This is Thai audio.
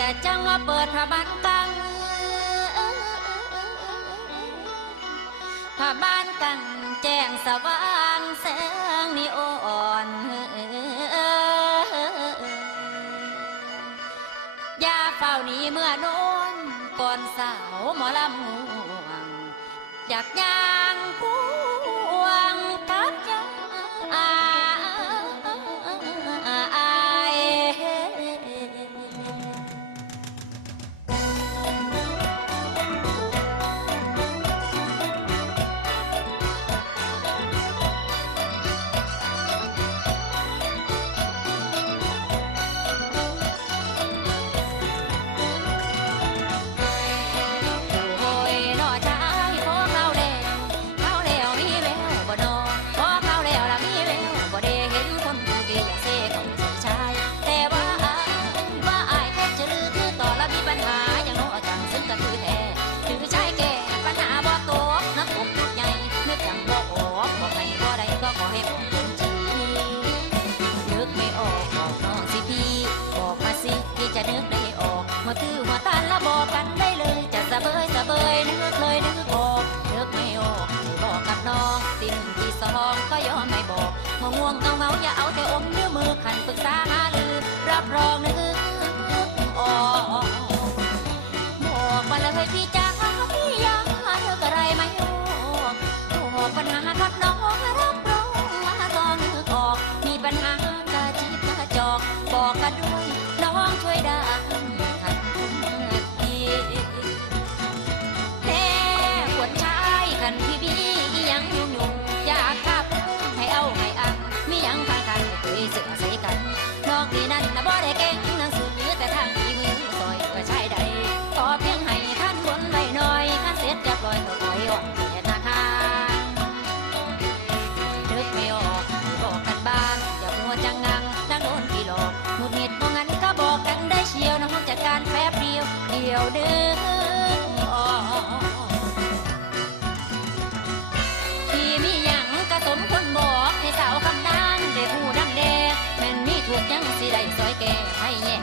แต่จังว่าเปิดผ้าบานกลางผ้าบานกลางแจ้งสว่างแสงนิโออนยาเฝ้านี้เมื่อนอนก่อนสาวหมอลำอยากยางพู ต้องเมาอย่าเอาแต่อมนิ้วมือขันปรึกษาหาลือรับรอง เดียวเดินออกที่มีหยังกระสมคนบอกให้สาวคำนานได้ผู้ดังแดงแม่นมีถูกยังสิได้ซอยแก่ให้แย่